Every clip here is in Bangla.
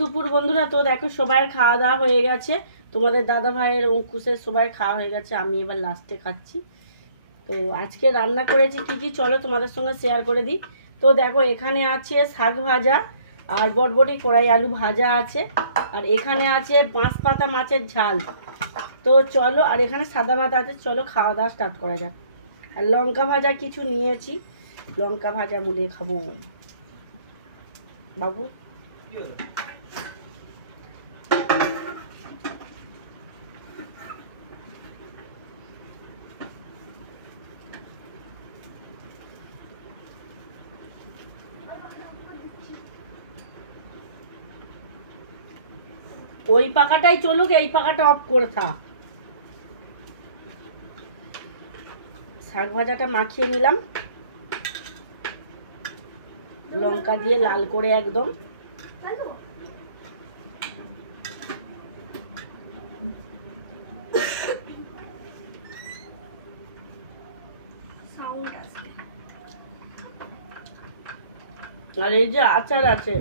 দুপুর বন্ধুরা। তো দেখো সবাই খাওয়া দাওয়া হয়ে গেছে, তোমাদের দাদা ভাইয়ের অঙ্কুশের সবাই খাওয়া হয়ে গেছে, আমি এবার লাস্টে খাচ্ছি। তো আজকে রান্না করেছি কি কি চলো তোমাদের সঙ্গে শেয়ার করে দিই। তো দেখো এখানে আছে শাক ভাজা আর বটবটি কড়াই আলু ভাজা আছে, আর এখানে আছে বাঁশ পাতা মাছের ঝাল। তো চলো, আর এখানে সাদা ভাত আছে, চলো খাওয়া দাওয়া স্টার্ট করা যাক। আর লঙ্কা ভাজা কিছু নিয়েছি, লঙ্কা ভাজা মুড়ে খাবো। বাবু ওই পাখাটাই চলুক, এই পাখাটা অফ করে থাক। শাক ভাজাটা মাখিয়ে নিলাম লঙ্কা দিয়ে লাল করে একদম। আর এই যে আচার আছে,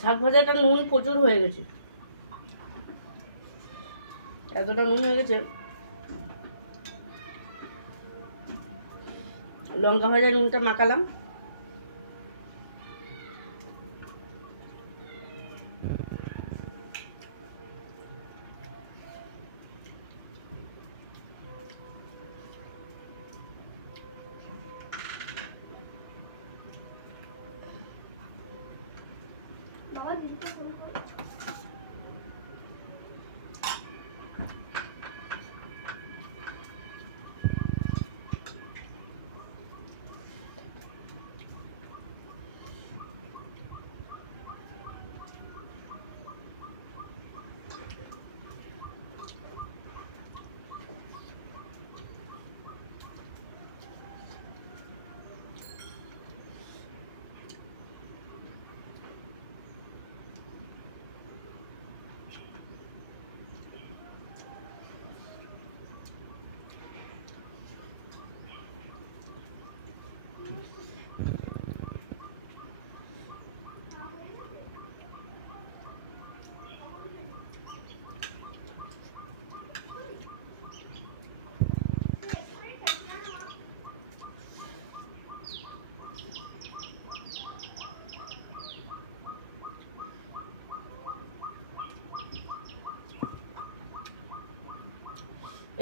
শাক ভাজাটা নুন প্রচুর হয়ে গেছে, এতটা নুন হয়ে গেছে। লঙ্কা ভাজা নুনটা মাখালাম, বাবা দিদিকে ফোন করো।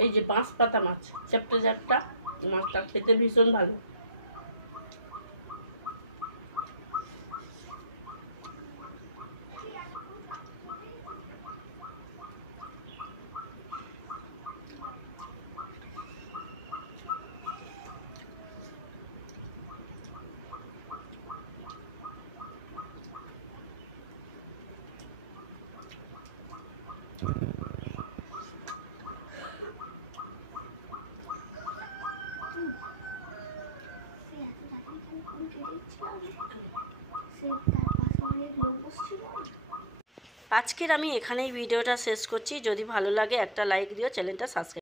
এই যে বাঁশ পাতা মাছ, চ্যাপটা চ্যাপটা মাছটা খেতে ভীষণ ভালো। আজকের আমি এখানেই ভিডিওটা শেষ করছি। যদি ভালো লাগে একটা লাইক দিও, চ্যানেলটা সাবস্ক্রাইব।